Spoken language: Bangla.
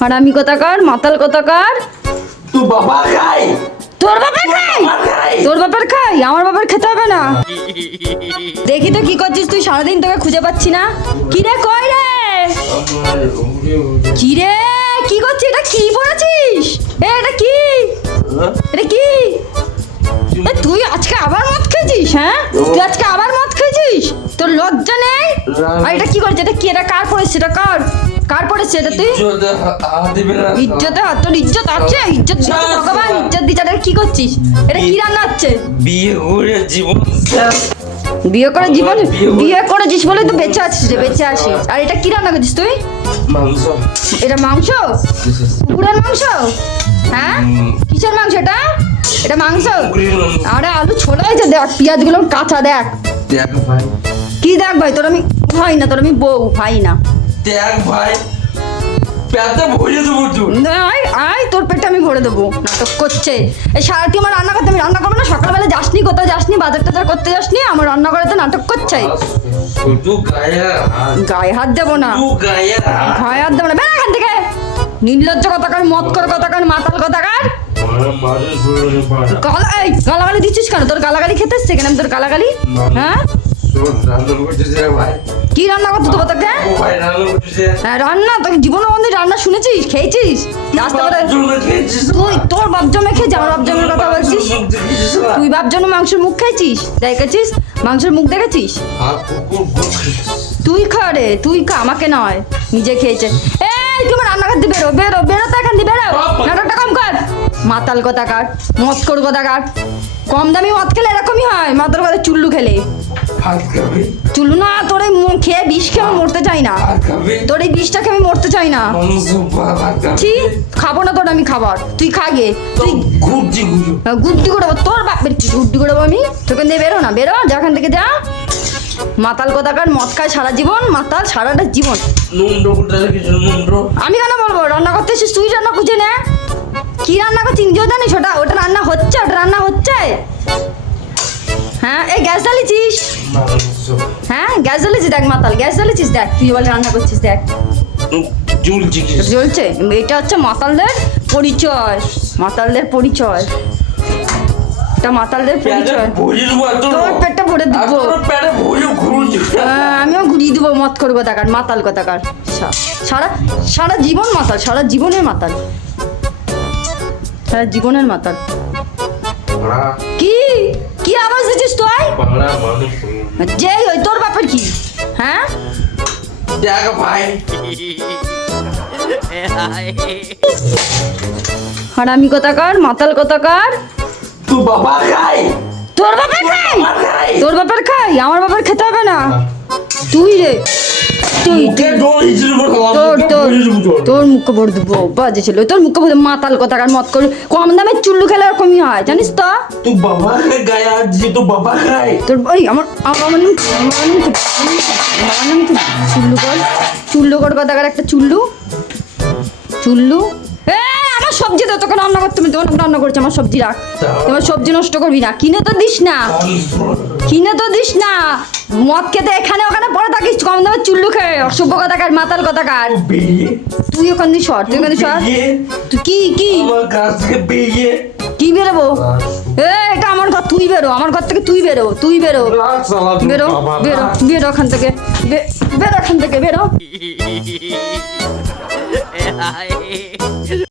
হারামি কোথাকার, মাতাল কোথাকার। তুই বাবা খাই, তোর বাপের খাই, তোর বাপের খাই, আমার বাপের খেতে হবে না। দেখি তো কি করছিস তুই, সারাদিন তোকে খুঁজে পাচ্ছি না। কি রে, কই রে? কি রে, কি করছিস? এটা কি পড়েছিস? এটা কি, এটা কি? তুই আজকে আবার মদ খেয়েছিস? হ্যাঁ, তুই আজকে আবার মদ খেয়েছিস? তোর লজ্জা নেই? আর এটা কি করছিস? এটা কি? এটা কার পড়েছে? এটা কার, কার পড়েছে এটা? তুই ইজ্জতে হাত, তোর ইজ্জত আছে? ইজ্জত ভগবান ইজ্জত দিচ্ছে। এটা কি করছিস? এটা কি রান্না হচ্ছে? বিয়ে করে জীবন, বিয়ে করে জীবন, বিয়ে করেছিস বলে তো বেঁচে আছিস রে, বেঁচে আছিস। আর এটা কি রান্না করছিস তুই? মাংস। এটা মাংস? কুকুরের মাংস? হ্যাঁ, কিসের মাংস এটা? এটা মাংস? আরে আলু ছোলা হয়েছে, দেখ পেঁয়াজ গুলো কাঁচা, দেখ। দেখ ভাই, কি দেখ ভাই? তোর আমি ভাই না, তোর আমি বউ, ভাই না। দেখ ভাই, পেটে ভরে দেবো তুই। আয় আয়, তোর পেটে আমি ভরে দেবো। নাটক করছে। এই সারাটি আমার রান্না করতে, আমি রান্না করবো না? সকালবেলা যাসনি, কোথাও যাসনি, বাজার টাজার করতে যাসনি, আমার রান্না করে তো নাটক করছে। শুধু গায়ে হাত, গায়ে হাত দেবো না, শুধু গায়ে হাত। গায়ে হাত দেবো না, বেড়া এখান থেকে। নির্লজ্জ কথাকার, মদ কর কথাকার, মাতাল কথাকার। এই গালাগালি দিচ্ছিস কেন? তোর গালাগালি খেতে এসছে কেন? তোর গালাগালি? হ্যাঁ, কি রান্না করতে দেবো তোকে? হ্যাঁ রান্না, তোকে জীবনে কোনদিন রান্না শুনেছিস, খেয়েছিস? রাস্তাঘাটে তুই তোর বাপ জমে খেয়েছিস, আমার বাপ জমের কথা বলছিস? তুই বাপ জমে মাংসের মুখ খেয়েছিস? দেখেছিস মাংসের মুখ দেখেছিস? তুই খা রে, তুই খা, আমাকে নয়, নিজে খেয়েছে। এই তুমি রান্না করতে বেরো, বেরো, বেরো তো এখান দিয়ে, বেরো। নাটকটা কম কর, মাতাল কথাকার, মদ কর কথাকার। কম দামি মদ খেলে এরকমই হয়, মাতাল কথা চুল্লু খেলে। চুল্লু না, তোর এই খেয়ে বিষ খেয়ে আমি মরতে চাই না। তোর এই বিষটা খেয়ে আমি মরতে চাই না। ঠিক খাবো না তোর আমি খাবার, তুই খা গে। তুই গুড্ডি করবো, তোর বাপের কি গুড্ডি করবো আমি? তোকে দিয়ে বেরো না, বেরো, যা এখান থেকে, যা। মাতাল কোথাকার, মদ খায় সারা জীবন, মাতাল সারাটা জীবন। আমি কেন বলবো? রান্না করতে এসেছিস তুই, রান্না খুঁজে নে। কি রান্না করছিস নিজেও জানিস? ওটা ওটা রান্না হচ্ছে, ওটা রান্না হচ্ছে। হ্যাঁ, এই গ্যাস জ্বালিয়েছিস? হ্যাঁ গ্যাস জ্বালিয়েছিস, দেখ মাতাল, গ্যাস জ্বালিয়েছিস, দেখ তুই বলে রান্না করছিস, দেখ জ্বলছে। এটা হচ্ছে মাতালদের পরিচয়, মাতালদের পরিচয়, এটা মাতালদের পরিচয়। তোর পেটটা ভরে দিব, আমিও ঘুরিয়ে দিব। মত করবো তাকার, মাতাল কথাকার, সারা সারা জীবন মাতাল, সারা জীবনের মাতাল, সারা জীবনের মাতাল। কি কি আওয়াজ দিচ্ছিস তুই? যে ওই তোর বাপের কি? হ্যাঁ দেখ ভাই, হারামি কথাকার, মাতাল কথাকার। তুই বাবা খাই, তোর বাপের খাই, তোর বাপের খাই, আমার বাপের খেতে হবে না। তুই রে, তুই তোর মুখে ভরে দেবো, বাজে ছিল তোর মুখে ভরে। মাতাল কথাকার, মত কর, কম দামে চুল্লু খেলে এরকমই হয়, জানিস তো? তুই বাবা খাই, গায়ে হাত দিছিস, তুই বাবা খাই। তোর ওই আমার চুল্লু কর, চুল্লু কর কথাকার, একটা চুল্লু, চুল্লু। আমার সবজি তো তোকে রান্না করতে হবে, তোমার রান্না করছে, আমার সবজি রাখ। তোমার সবজি নষ্ট করবি না, কিনে তো দিস না, কিনে তো দিস না। মদ খেতে এখানে ওখানে পড়ে থাকিস, কম দামে চুল্লু খেয়ে, অসভ্য কথাকার, মাতাল কথাকার। তুই ওখান দিয়ে সর, তুই ওখান দিয়ে সর। তুই কি কি কি বেরোবো? এটা আমার ঘর, তুই বেরো, আমার ঘর থেকে তুই বেরো, তুই বেরো, বেরো, বেরো, বেরো ওখান থেকে, বেরো ওখান থেকে, বেরো।